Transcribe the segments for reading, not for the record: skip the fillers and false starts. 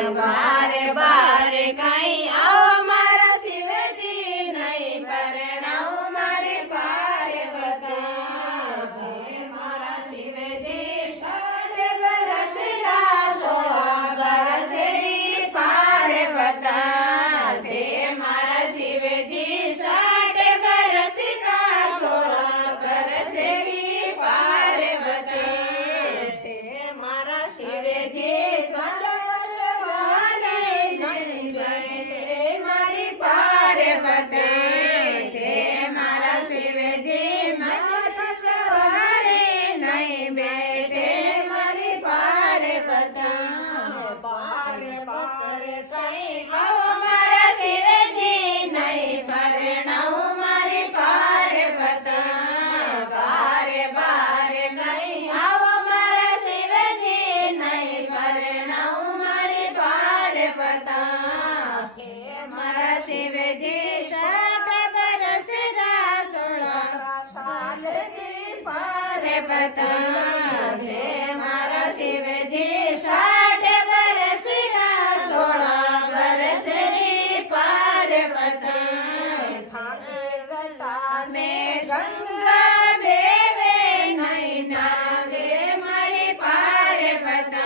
બારે બારે કઈ આવો મારા શિવજી નહીં પરણાવું મારી પાર્વતી મારા શિવજી 16 વર્ષ રા 16 વર્ષની પાર્વતી મારા શિવજી 16 વર્ષ રા 16 વર્ષની પાર્વતી મારા શિવજી મારા શિવજી 16 વર્ષ રા 16 વર્ષની પાર્વતી જટા મેં ગંગા બેવે નહીં નાવે મારી પાર્વતી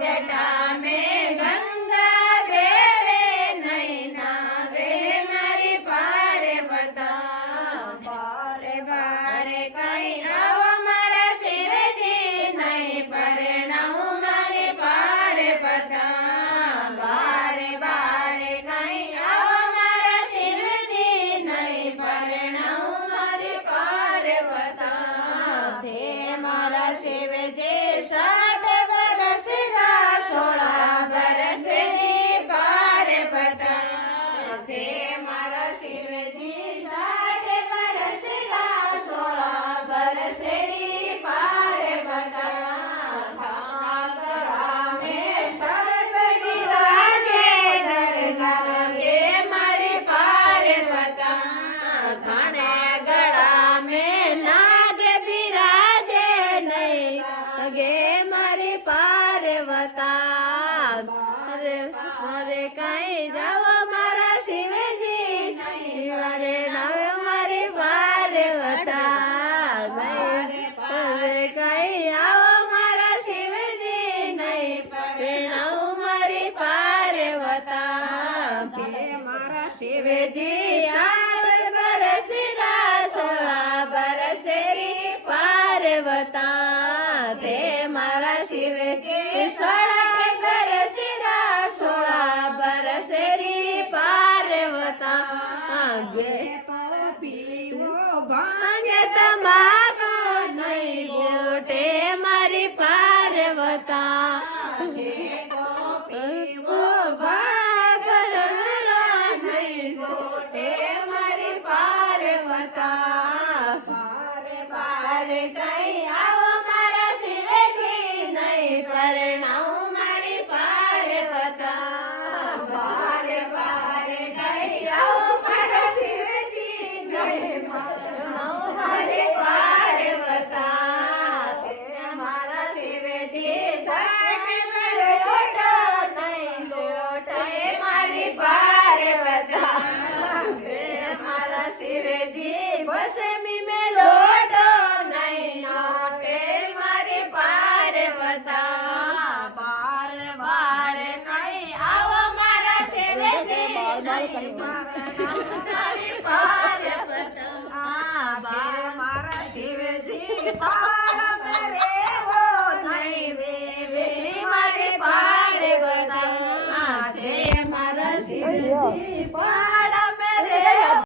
જટા મેં ગંગા બેવે નહીં નાવે મારી પાર્વતી બારે બારે કઈ આવો મારા શિવજી નહીં પરણાવું મારી પાર્વતી બારે બારે કઈ આવો મારા શિવજી નહીં પરણાવું મારી પાર્વતી મારા શિવજી 16 વર્ષ રા 16 વર્ષની પાર્વતી મારા શિવજી 16 વર્ષ રા 16 વર્ષની મારે કઈ જાવ મારા શિવજી મારે નાવે મારી પાર્વતી મારે કઈ આવો મારા શિવજી નહીં પરણાવું મારી પાર્વતી મારા શિવજી 16 વર્ષ રા 16 વર્ષની પાર્વતી મારા શિવજી 16 વર્ષ રા 16 વર્ષની પાર્વતી ભાંગે તમાકુ નહીં ગોટે મારી પાર્વતી પીવો ભાગરણા નહીં ગોટે મારી પાર્વતી બારે બારે કઈ આવો મારા શિવજી નહીં પરણાવું મારી પાર્વતી બારે બારે કઈ આવો મારા શિવજી નહીં પરણાવું મારી પાર્વતી મારા શિવજી 16 લોટો નહીં લોટે મારી પાર્વતી મારા શિવજી 20 મેં લોટો નહીં લોટે મારી પાર્વતી બાલ બાળ કઈ આવો મારા શિવજી મારી પાર્વતી મારા શિવજી પાડ મેરે હો નહીં બેલી મારી પાર્વતી મારા શિવજી